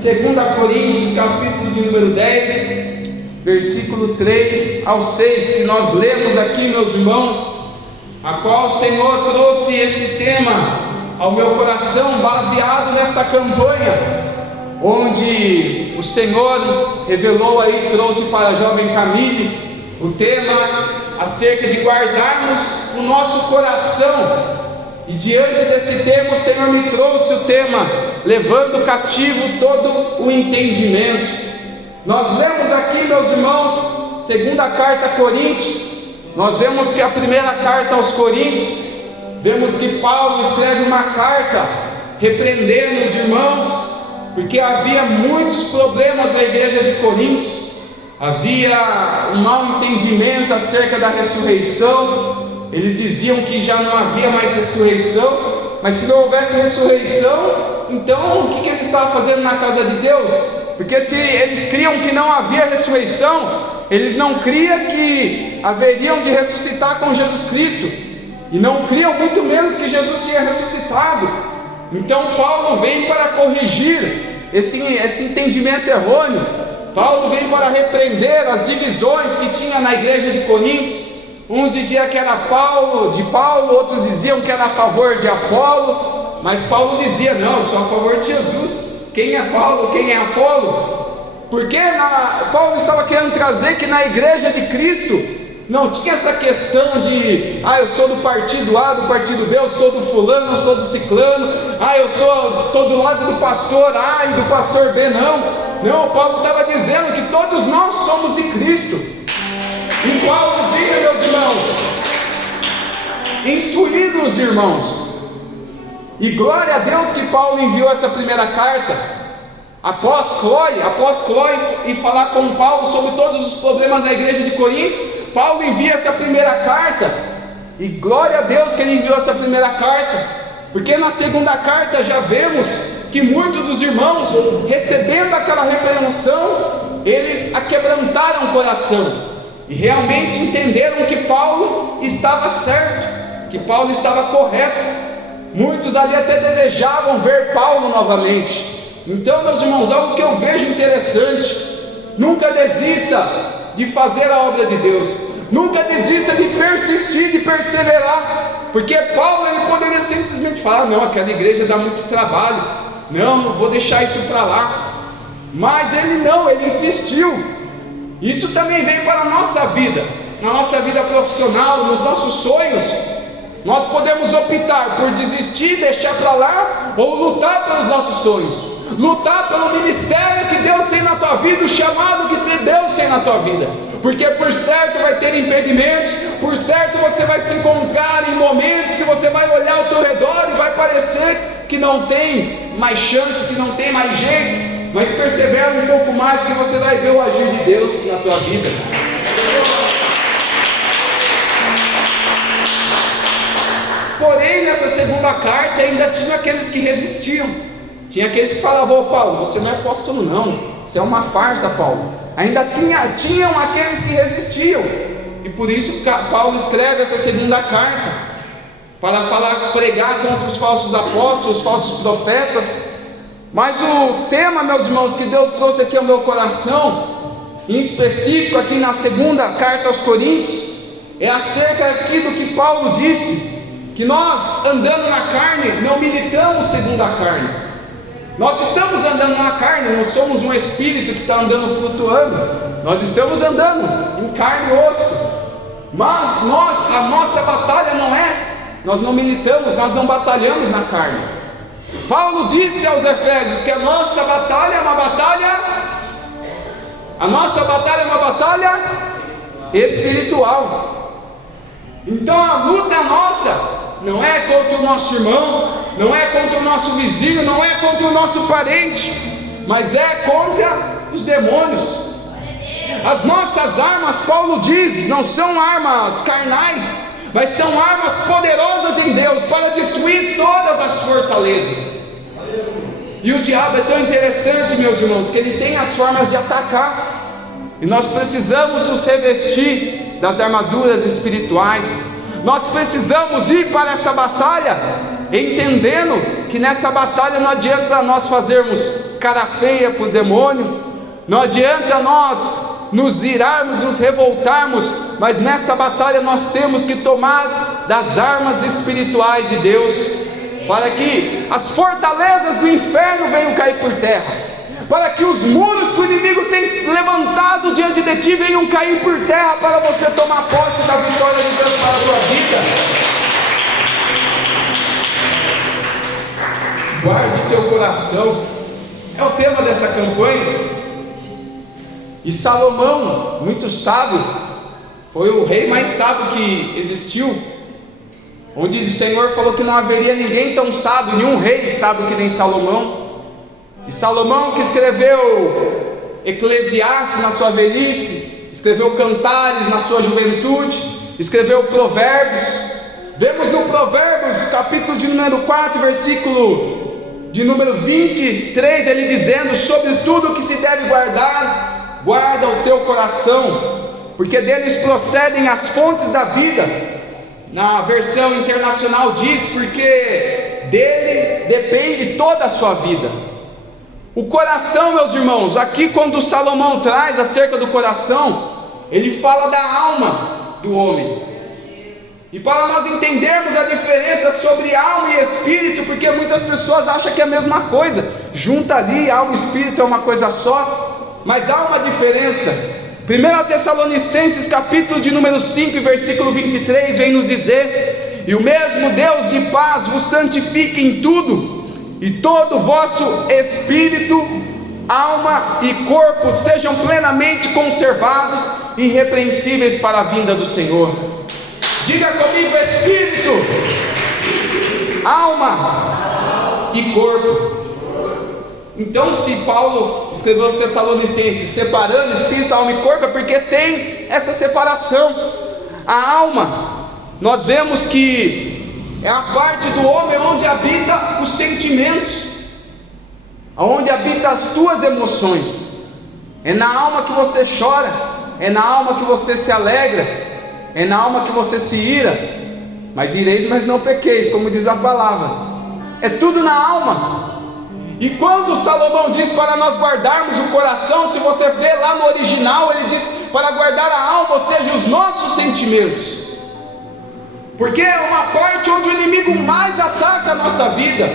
2 Coríntios, capítulo de número 10, versículo 3 ao 6, que nós lemos aqui, meus irmãos, a qual o Senhor trouxe esse tema ao meu coração, baseado nesta campanha, onde o Senhor revelou aí, trouxe para a jovem Camille, o tema acerca de guardarmos o nosso coração. E diante desse tema, o Senhor me trouxe o tema, levando cativo todo o entendimento. Nós lemos aqui, meus irmãos, segunda carta a Coríntios. Nós vemos que a primeira carta aos Coríntios, vemos que Paulo escreve uma carta repreendendo os irmãos, porque havia muitos problemas na igreja de Coríntios. Havia um mau entendimento acerca da ressurreição. Eles diziam que já não havia mais ressurreição, mas se não houvesse ressurreição, então o que eles estavam fazendo na casa de Deus? Porque se eles criam que não havia ressurreição, eles não criam que haveriam de ressuscitar com Jesus Cristo, e não criam muito menos que Jesus tinha ressuscitado. Então Paulo vem para corrigir esse entendimento errôneo. Paulo vem para repreender as divisões que tinha na igreja de Coríntios. Uns diziam que era de Paulo, outros diziam que era a favor de Apolo, mas Paulo dizia: não, eu sou a favor de Jesus. Quem é Paulo, quem é Apolo? Porque Paulo estava querendo trazer que na igreja de Cristo não tinha essa questão de: eu sou do partido A, do partido B, eu sou do fulano, eu sou do ciclano, estou do lado do pastor A e do pastor B. Não, Paulo estava dizendo que todos nós somos de Cristo. E Paulo vinha, meus irmãos, instruindo os irmãos. E glória a Deus que Paulo enviou essa primeira carta após Cloé e falar com Paulo sobre todos os problemas da igreja de Coríntios. Paulo envia essa primeira carta, e glória a Deus que ele enviou essa primeira carta, porque na segunda carta já vemos que muitos dos irmãos, recebendo aquela repreensão, eles aquebrantaram o coração e realmente entenderam que Paulo estava certo, que Paulo estava correto. Muitos ali até desejavam ver Paulo novamente. Então, meus irmãos, algo que eu vejo interessante: nunca desista de fazer a obra de Deus, nunca desista de persistir, de perseverar, porque Paulo ele poderia simplesmente falar: não, aquela igreja dá muito trabalho, não vou deixar isso para lá. Mas ele não, ele insistiu. Isso também vem para a nossa vida, na nossa vida profissional, nos nossos sonhos. Nós podemos optar por desistir, deixar para lá, ou lutar pelos nossos sonhos, lutar pelo ministério que Deus tem na tua vida, o chamado que Deus tem na tua vida. Porque por certo vai ter impedimentos, por certo você vai se encontrar em momentos que você vai olhar ao teu redor e vai parecer que não tem mais chance, que não tem mais jeito. Mas persevera um pouco mais, que você vai ver o agir de Deus na tua vida. Porém, nessa segunda carta ainda tinha aqueles que resistiam. Tinha aqueles que falavam: Paulo, você não é apóstolo não, isso é uma farsa, Paulo. Ainda tinham aqueles que resistiam. E por isso Paulo escreve essa segunda carta, para pregar contra os falsos apóstolos, os falsos profetas. Mas o tema, meus irmãos, que Deus trouxe aqui ao meu coração, em específico aqui na segunda carta aos Coríntios, é acerca aqui do que Paulo disse, que nós, andando na carne, não militamos segundo a carne. Nós estamos andando na carne, não somos um espírito que está andando flutuando. Nós estamos andando em carne e osso. Mas a nossa batalha não é, nós não militamos, nós não batalhamos na carne. Paulo disse aos Efésios que a nossa batalha é uma batalha espiritual. Então a luta nossa não é contra o nosso irmão, não é contra o nosso vizinho, não é contra o nosso parente, mas é contra os demônios. As nossas armas, Paulo diz, não são armas carnais, mas são armas poderosas em Deus para destruir todas as fortalezas. E o diabo é tão interessante, meus irmãos, que ele tem as formas de atacar, e nós precisamos nos revestir das armaduras espirituais. Nós precisamos ir para esta batalha entendendo que nesta batalha não adianta nós fazermos cara feia para o demônio, não adianta nós nos irarmos, nos revoltarmos, mas nesta batalha nós temos que tomar das armas espirituais de Deus, para que as fortalezas do inferno venham cair por terra, para que os muros que o inimigo tem levantado diante de ti venham cair por terra, para você tomar posse da vitória de Deus para a tua vida. Guarde teu coração, é o tema dessa campanha. E Salomão, muito sábio, foi o rei mais sábio que existiu, onde o Senhor falou que não haveria ninguém tão sábio, nenhum rei sábio que nem Salomão. E Salomão, que escreveu Eclesiastes na sua velhice, escreveu Cantares na sua juventude, escreveu Provérbios. Vemos no Provérbios, capítulo de número 4, versículo de número 23, ele dizendo: sobre tudo que se deve guardar, guarda o teu coração, porque deles procedem as fontes da vida. Na versão internacional diz: porque dele depende toda a sua vida. O coração, meus irmãos, aqui quando Salomão traz acerca do coração, ele fala da alma do homem. E para nós entendermos a diferença sobre alma e espírito, porque muitas pessoas acham que é a mesma coisa, junta ali, alma e espírito é uma coisa só, mas há uma diferença. 1 Tessalonicenses capítulo de número 5, versículo 23, vem nos dizer: e o mesmo Deus de paz vos santifique em tudo, e todo o vosso espírito, alma e corpo sejam plenamente conservados, irrepreensíveis para a vinda do Senhor. Diga comigo: espírito, alma e corpo. Então, se Paulo escreveu aos Tessalonicenses separando espírito, alma e corpo, é porque tem essa separação. A alma, nós vemos que é a parte do homem onde habita os sentimentos, onde habita as tuas emoções. É na alma que você chora, é na alma que você se alegra, é na alma que você se ira. Mas ireis, mas não pequeis, como diz a palavra. É tudo na alma. E quando Salomão diz para nós guardarmos o coração, se você vê lá no original, ele diz para guardar a alma, ou seja, os nossos sentimentos, porque é uma parte onde o inimigo mais ataca a nossa vida.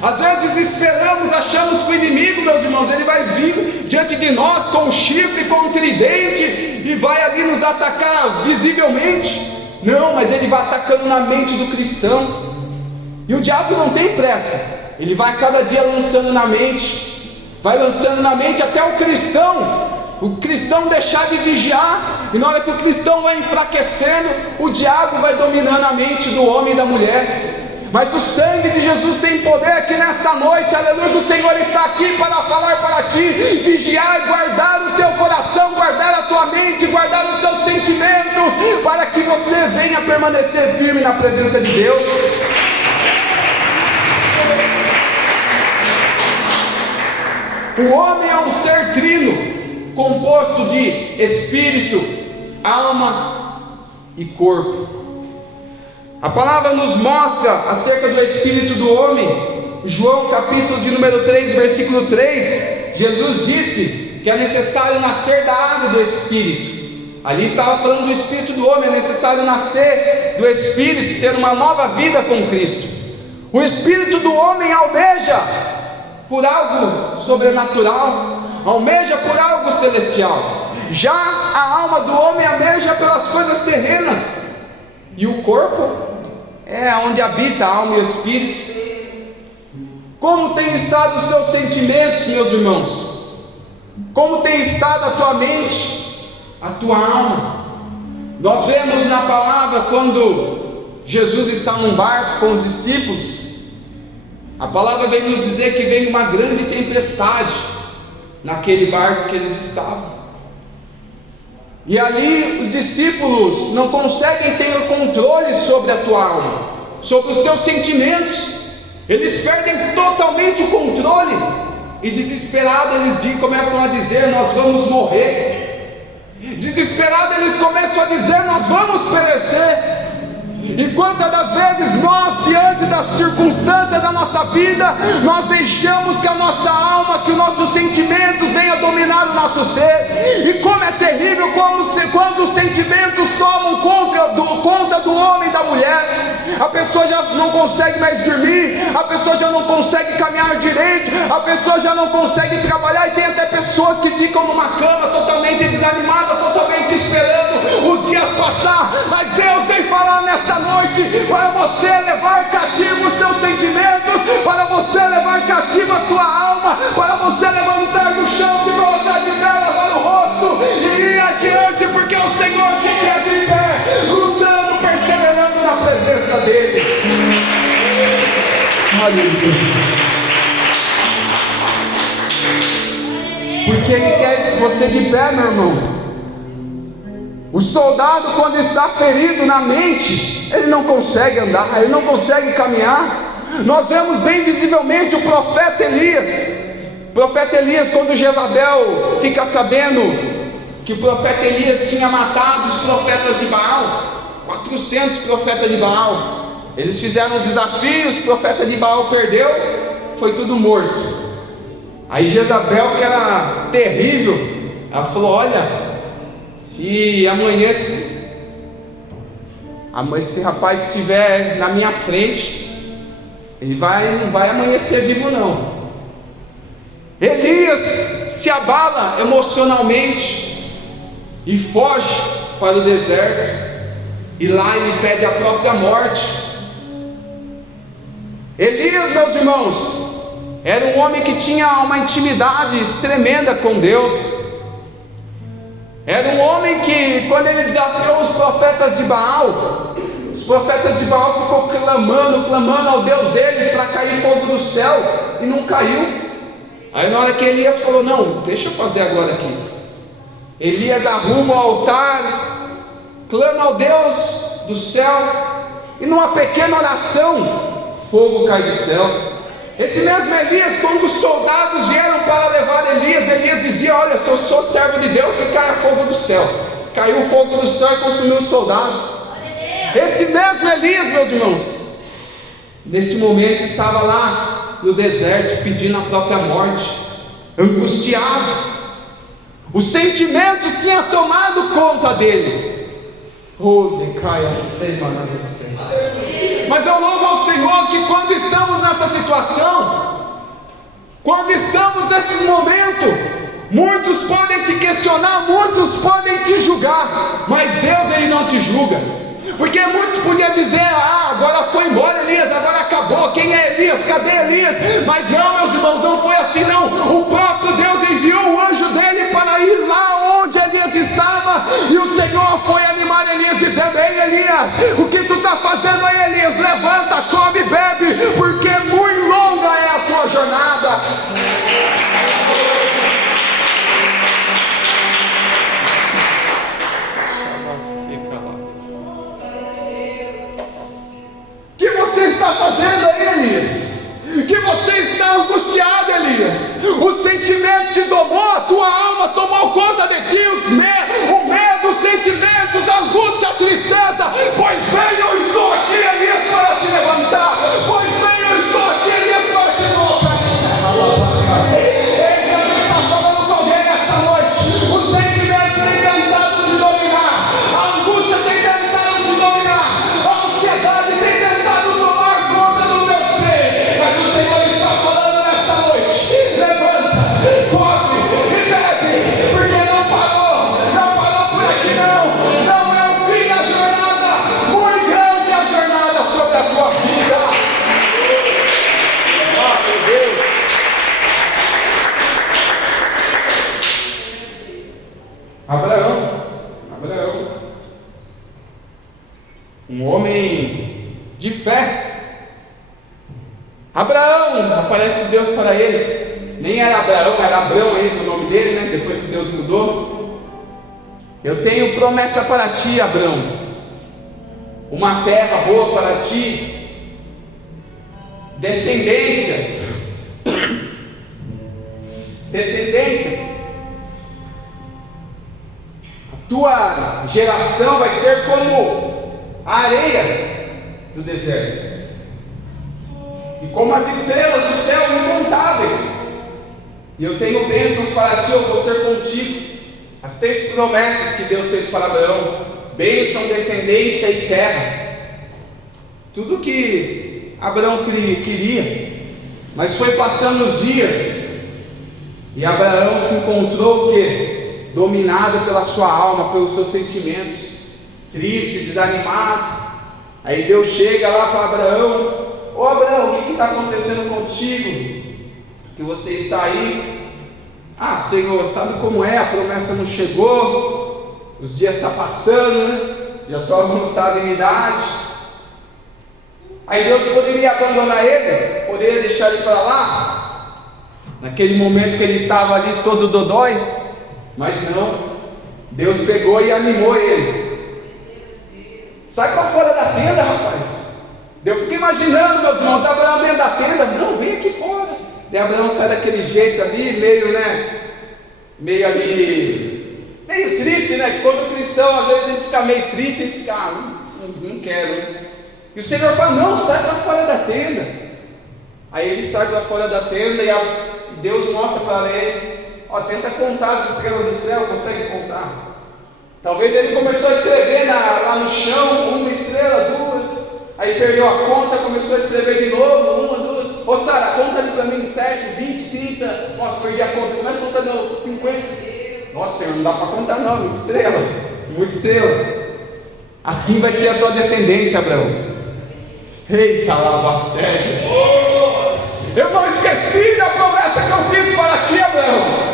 Às vezes esperamos, achamos que o inimigo, meus irmãos, ele vai vir diante de nós com um chifre, com um tridente, e vai ali nos atacar visivelmente. Não, mas ele vai atacando na mente do cristão. E o diabo não tem pressa, ele vai cada dia lançando na mente, vai lançando na mente até o cristão deixar de vigiar, e na hora que o cristão vai enfraquecendo, o diabo vai dominando a mente do homem e da mulher. Mas o sangue de Jesus tem poder aqui nesta noite, aleluia. O Senhor está aqui para falar para ti: vigiar, guardar o teu coração, guardar a tua mente, guardar os teus sentimentos, para que você venha permanecer firme na presença de Deus. O homem é um ser trino, composto de espírito, alma e corpo. A palavra nos mostra acerca do espírito do homem. João capítulo de número 3, versículo 3, Jesus disse que é necessário nascer da água do espírito. Ali estava falando do espírito do homem, é necessário nascer do espírito, ter uma nova vida com Cristo. O espírito do homem almeja por algo sobrenatural, almeja por algo celestial. Já a alma do homem almeja pelas coisas terrenas, e o corpo é onde habita a alma e o espírito. Como tem estado os teus sentimentos, meus irmãos? Como tem estado a tua mente, a tua alma? Nós vemos na palavra quando Jesus está num barco com os discípulos, a palavra vem nos dizer que vem uma grande tempestade naquele barco que eles estavam, e ali os discípulos não conseguem ter o controle sobre a tua alma, sobre os teus sentimentos. Eles perdem totalmente o controle, e desesperados eles começam a dizer: nós vamos morrer. Desesperados eles começam a dizer: nós vamos perecer. E quantas das vezes nós, diante das circunstâncias da nossa vida, nós deixamos que a nossa alma, que os nossos sentimentos venham dominar o nosso ser. E como é terrível quando os sentimentos tomam conta do homem e da mulher. A pessoa já não consegue mais dormir, a pessoa já não consegue caminhar direito, a pessoa já não consegue trabalhar. E tem até pessoas que ficam numa cama totalmente desanimadas, totalmente esperando os dias passar. Mas Deus vem falar nesta noite para você levar cativo os seus sentimentos, para você levar cativa a tua alma, para você levantar do chão, se colocar de pé, lavar o rosto e ir adiante, porque o Senhor te quer de pé, lutando, perseverando na presença dEle. Aleluia. Porque Ele quer você de pé, meu irmão. O soldado, quando está ferido na mente, ele não consegue andar, ele não consegue caminhar. Nós vemos bem visivelmente o profeta Elias. O profeta Elias, quando Jezabel fica sabendo que o profeta Elias tinha matado os profetas de Baal, 400 profetas de Baal, eles fizeram um desafio, os profetas de Baal perdeu, foi tudo morto. Aí Jezabel, que era terrível, ela falou: olha, se amanhã esse rapaz estiver na minha frente, ele não vai amanhecer vivo não. Elias se abala emocionalmente e foge para o deserto, e lá ele pede a própria morte. Elias, meus irmãos, era um homem que tinha uma intimidade tremenda com Deus. Era um homem que, quando ele desafiou os profetas de Baal, os profetas de Baal ficou clamando ao Deus deles para cair fogo do céu, e não caiu. Aí na hora que Elias falou: não, deixa eu fazer agora aqui. Elias arruma o altar, clama ao Deus do céu, e numa pequena oração, fogo cai do céu. Esse mesmo Elias, quando os soldados vieram para levar Elias dizia: olha, se eu sou servo de Deus, que caia fogo do céu. Caiu o fogo do céu e consumiu os soldados. Esse mesmo Elias, meus irmãos, neste momento estava lá no deserto, pedindo a própria morte, angustiado. Os sentimentos tinham tomado conta dele. Mas eu louvo ao Senhor que quando estamos nessa situação, quando estamos nesse momento, muitos podem te questionar, muitos podem te julgar, mas Deus, Ele não te julga. Porque muitos podiam dizer: agora foi embora Elias, agora acabou, quem é Elias, cadê Elias? Mas não, meus irmãos, não foi assim não. O próprio Deus enviou o anjo dele para ir lá onde Elias estava, e o Senhor foi animar Elias, dizendo: ei Elias, o que tu está fazendo aí, Elias? Levanta, come e bebe, porque muito longa é a tua jornada. O que você está fazendo aí, Elias? Que você está angustiado, Elias? Os sentimentos te tomou, a tua alma tomou conta de ti, o medo, os sentimentos, a angústia, a tristeza. Pois bem, eu estou aqui, Elias, para te levantar. Pois bem, eu estou aqui, Elias, para te colocar. Ei, Deus está falando com alguém nesta noite. Os sentimentos têm tentado te dominar, a angústia tem tentado te dominar, a ansiedade tem tentado tomar conta do teu ser. Mas o Senhor está falando nesta noite: levanta, come e bebe, porque não parou por aqui não é o fim da jornada, muito grande é a jornada sobre a tua vida. Meu Deus. Abraão, um homem de fé. Abraão, aparece Deus para ele. Nem era Abraão, era Abrão ainda o nome dele, né? Depois que Deus mudou. Eu tenho promessa para ti, Abrão, uma terra boa para ti, descendência. A tua geração vai ser como a areia do deserto. E como as estrelas do céu incontáveis. E eu tenho bênçãos para ti, eu vou ser contigo. As 3 promessas que Deus fez para Abraão: bênção, descendência e terra. Tudo que Abraão queria. Mas foi passando os dias, e Abraão se encontrou o quê? Dominado pela sua alma, pelos seus sentimentos, triste, desanimado. Aí Deus chega lá para Abraão: ô Abraão, o que está acontecendo contigo? Que você está aí? Ah, Senhor, sabe como é? A promessa não chegou, os dias estão passando, né? Já estou avançado em idade. Aí Deus poderia abandonar ele, poderia deixar ele para lá, naquele momento que ele estava ali todo dodói, mas não. Deus pegou e animou ele. Sai para fora da tenda, rapaz. Eu fiquei imaginando, meus irmãos, Abraão dentro da tenda. Não, vem aqui fora. E Abraão sai daquele jeito ali, meio triste, né? Quando cristão, às vezes ele fica meio triste, ele fica, não quero. E o Senhor fala: não, sai para fora da tenda. Aí ele sai para fora da tenda e Deus mostra para ele: ó, tenta contar as estrelas do céu, consegue contar? Talvez ele começou a escrever lá no chão, 1 estrela, 2. Aí perdeu a conta, começou a escrever de novo, 1, 2. Ô Sara, conta ali para mim 7, 20, 30. Nossa, perdi a conta. Começa contando 50. Nossa Senhor, não dá para contar não, muita estrela. Assim vai ser a tua descendência, Abraão. Eita, labacete. Eu não esqueci da promessa que eu fiz para ti, Abraão.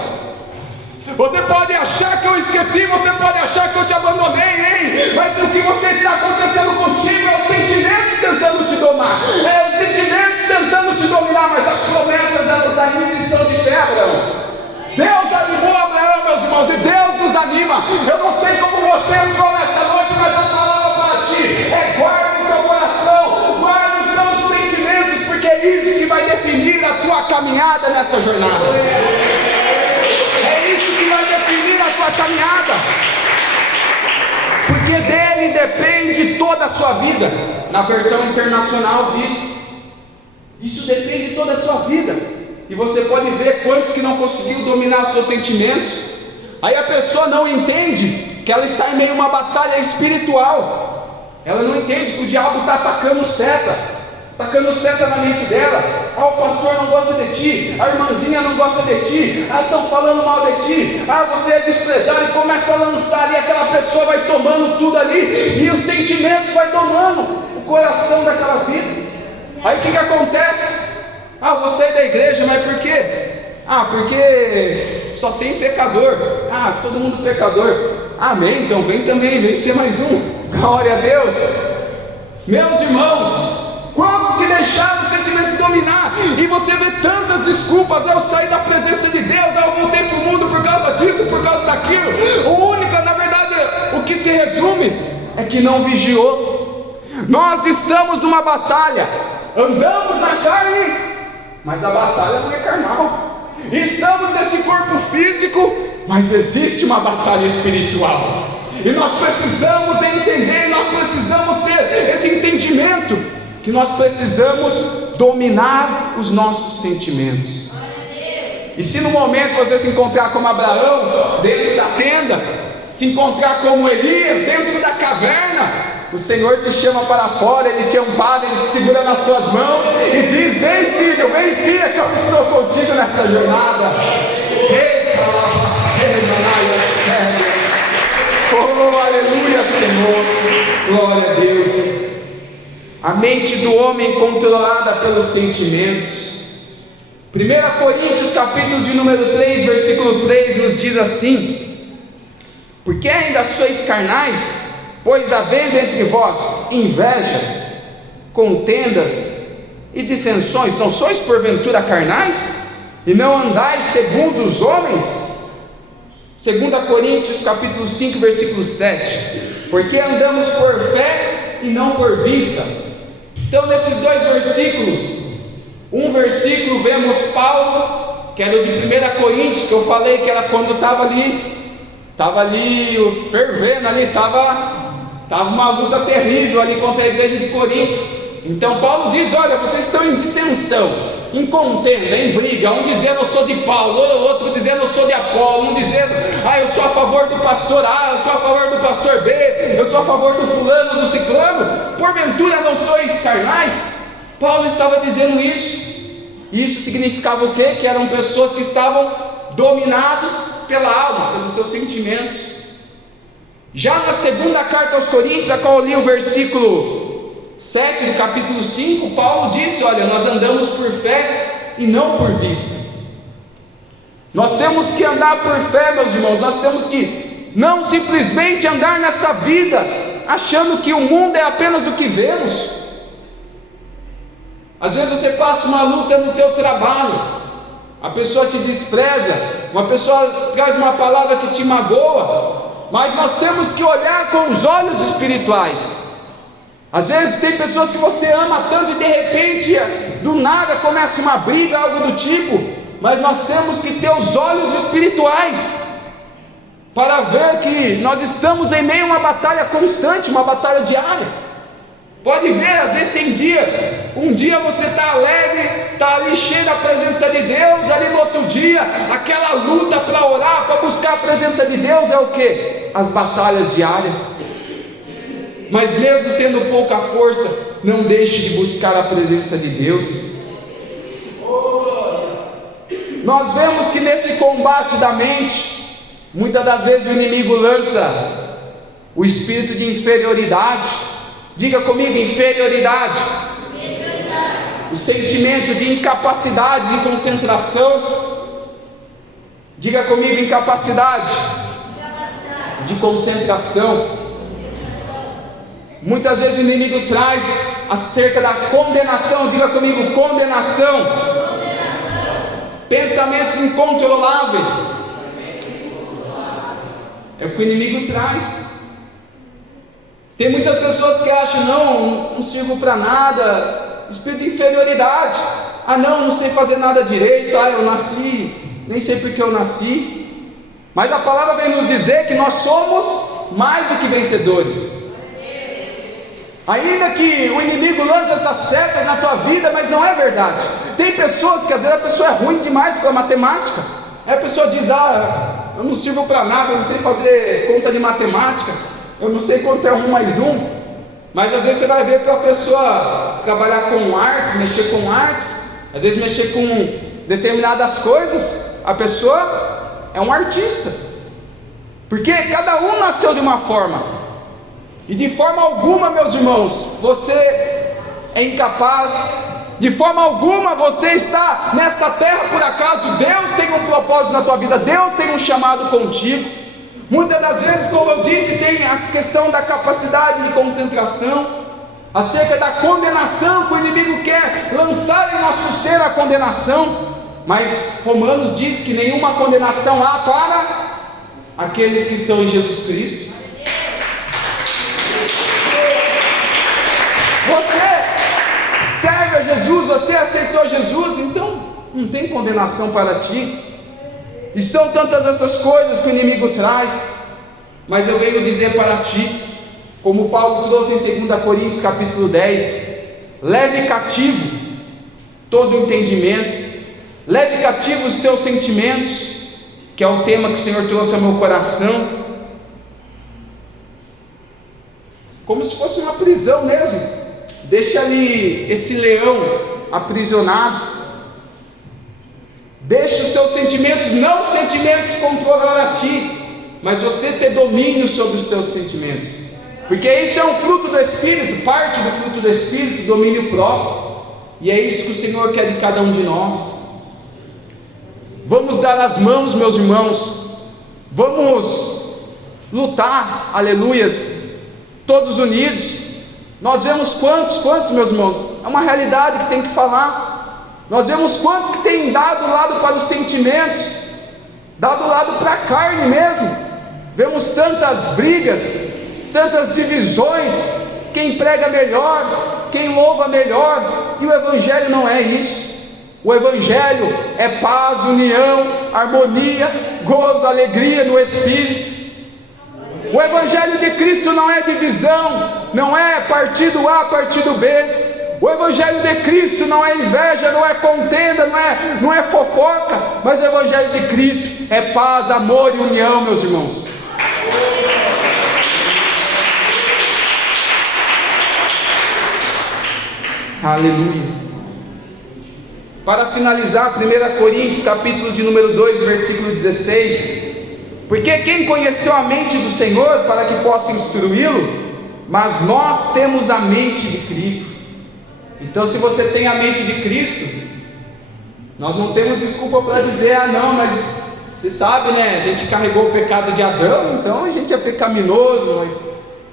Você pode achar que eu esqueci, você pode achar que eu te abandonei, hein? Mas o que você está acontecendo contigo é os sentimentos tentando te domar. É os sentimentos tentando te dominar, mas as promessas, elas ainda estão de pé, Abraão. Deus animou Abraão, meus irmãos, e Deus nos anima. Eu não sei como você entrou nessa noite, mas a palavra para ti é: guarda o teu coração, guarda os teus sentimentos, porque é isso que vai definir a tua caminhada nesta jornada. É isso que vai definir a tua caminhada, porque dele depende toda a sua vida. Na versão internacional diz: isso depende de toda a sua vida. E você pode ver quantos que não conseguiu dominar os seus sentimentos. Aí a pessoa não entende que ela está em meio a uma batalha espiritual. Ela não entende que o diabo está atacando seta na mente dela. Ah, o pastor não gosta de ti, a irmãzinha não gosta de ti, estão falando mal de ti, você é desprezado, e começa a lançar ali, aquela pessoa vai tomando tudo ali, e os sentimentos vai tomando o coração daquela vida. Aí o que acontece? Você é da igreja, mas por quê? Porque só tem pecador. Todo mundo pecador. Amém, então vem também, vem ser mais um. Glória a Deus. Meus irmãos, quantos que deixaram os sentimentos dominar? E você vê tantas desculpas: eu saí da presença de Deus, eu voltei para o mundo por causa disso, por causa daquilo. O único, na verdade, o que se resume é que não vigiou. Nós estamos numa batalha, andamos na carne, mas a batalha não é carnal. Estamos nesse corpo físico, mas existe uma batalha espiritual. E nós precisamos entender, nós precisamos ter esse entendimento, que nós precisamos dominar os nossos sentimentos. E se no momento você se encontrar como Abraão dentro da tenda, se encontrar como Elias dentro da caverna, o Senhor te chama para fora, Ele te ampara, Ele te segura nas tuas mãos e diz: vem filho, vem filha, que eu estou contigo nessa jornada. Oh, aleluia, Senhor, glória a Deus. A mente do homem controlada pelos sentimentos. 1 Coríntios capítulo de número 3, versículo 3 nos diz assim: porque ainda sois carnais, pois havendo entre vós invejas, contendas e dissensões, não sois porventura carnais? E não andais segundo os homens? 2 Coríntios capítulo 5, versículo 7: porque andamos por fé e não por vista. Então nesses dois versículos, um versículo vemos Paulo, que era o de 1 Coríntios, que eu falei que era quando estava ali fervendo ali, estava Estava uma luta terrível ali contra a igreja de Corinto. Então Paulo diz: olha, vocês estão em dissensão, em contenda, em briga, um dizendo eu sou de Paulo, outro dizendo eu sou de Apolo, um dizendo eu sou a favor do pastor A, eu sou a favor do pastor B, eu sou a favor do fulano, do ciclano. Porventura não sois carnais? Paulo estava dizendo isso. Isso significava o quê? Que eram pessoas que estavam dominados pela alma, pelos seus sentimentos. Já na segunda carta aos Coríntios, a qual eu li o versículo 7 do capítulo 5, Paulo disse: olha, nós andamos por fé e não por vista. Nós temos que andar por fé, meus irmãos. Nós temos que não simplesmente andar nessa vida achando que o mundo é apenas o que vemos. Às vezes você passa uma luta no teu trabalho, a pessoa te despreza, uma pessoa traz uma palavra que te magoa, mas nós temos que olhar com os olhos espirituais. Às vezes tem pessoas que você ama tanto e de repente, do nada começa uma briga, algo do tipo, mas nós temos que ter os olhos espirituais para ver que nós estamos em meio a uma batalha constante, uma batalha diária. Pode ver, às vezes tem um dia você está alegre, está ali cheio da presença de Deus, ali no outro dia, aquela luta para orar, para buscar a presença de Deus é o que? As batalhas diárias. Mas mesmo tendo pouca força, não deixe de buscar a presença de Deus. Nós vemos que nesse combate da mente, muitas das vezes o inimigo lança o espírito de inferioridade. Diga comigo: inferioridade. O sentimento de incapacidade, de concentração. Diga comigo: incapacidade de concentração. Muitas vezes o inimigo traz acerca da condenação. Diga comigo: condenação. Pensamentos incontroláveis. É o que o inimigo traz. Tem muitas pessoas que acham: não sirvo para nada, espírito de inferioridade. Não sei fazer nada direito, eu nasci, nem sei porque eu nasci. Mas a palavra vem nos dizer que nós somos mais do que vencedores. Ainda que o inimigo lance essas setas na tua vida, mas não é verdade. Tem pessoas que às vezes a pessoa é ruim demais para matemática. Aí a pessoa diz: eu não sirvo para nada, eu não sei fazer conta de matemática, eu não sei quanto é 1 mais 1. Mas às vezes você vai ver para a pessoa trabalhar com artes, mexer com artes, às vezes mexer com determinadas coisas, a pessoa é um artista. Porque cada um nasceu de uma forma. E de forma alguma, meus irmãos, você é incapaz. De forma alguma você está nesta terra por acaso. Deus tem um propósito na tua vida, Deus tem um chamado contigo. Muitas das vezes, como eu disse, tem a questão da capacidade de concentração, acerca da condenação que o inimigo quer lançar em nosso ser, a condenação. Mas Romanos diz que nenhuma condenação há para aqueles que estão em Jesus Cristo. Você serve a Jesus, você aceitou Jesus, então não tem condenação para ti. E são tantas essas coisas que o inimigo traz. Mas eu venho dizer para ti, como Paulo trouxe em 2 Coríntios capítulo 10: leve cativo todo o entendimento, leve cativo os teus sentimentos, que é o tema que o Senhor trouxe ao meu coração, como se fosse uma prisão mesmo. Deixa ali esse leão aprisionado. Deixa os seus sentimentos, não os sentimentos controlar a ti, mas você ter domínio sobre os teus sentimentos, porque isso é um fruto do Espírito, parte do fruto do Espírito, domínio próprio. E é isso que o Senhor quer de cada um de nós. Vamos dar as mãos, meus irmãos, vamos lutar, aleluias, todos unidos. Nós vemos quantos, meus irmãos, é uma realidade que tem que falar. Nós vemos quantos que têm dado lado para os sentimentos, dado lado para a carne mesmo. Vemos tantas brigas, tantas divisões, quem prega melhor, quem louva melhor, e o Evangelho não é isso. O Evangelho é paz, união, harmonia, gozo, alegria no Espírito. O Evangelho de Cristo não é divisão, não é partido A, partido B. O Evangelho de Cristo não é inveja, não é contenda, não é fofoca, mas o Evangelho de Cristo é paz, amor e união, meus irmãos. Aleluia. Para finalizar, 1 Coríntios, capítulo de número 2, versículo 16. Porque quem conheceu a mente do Senhor para que possa instruí-lo? Mas nós temos a mente de Cristo. Então, se você tem a mente de Cristo, nós não temos desculpa para dizer: ah não, mas você sabe, né, a gente carregou o pecado de Adão, então a gente é pecaminoso. Mas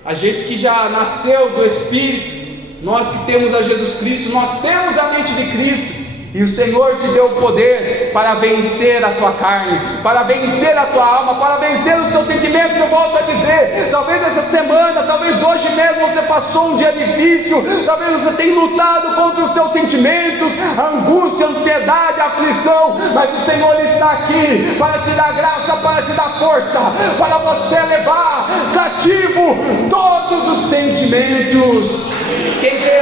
a gente que já nasceu do Espírito, nós que temos a Jesus Cristo, nós temos a mente de Cristo. E o Senhor te deu o poder para vencer a tua carne, para vencer a tua alma, para vencer os teus sentimentos. Eu volto a dizer, talvez essa semana, talvez hoje mesmo você passou um dia difícil, talvez você tenha lutado contra os teus sentimentos, a angústia, a ansiedade, a aflição, mas o Senhor está aqui para te dar graça, para te dar força, para você levar cativo todos os sentimentos. Quem crê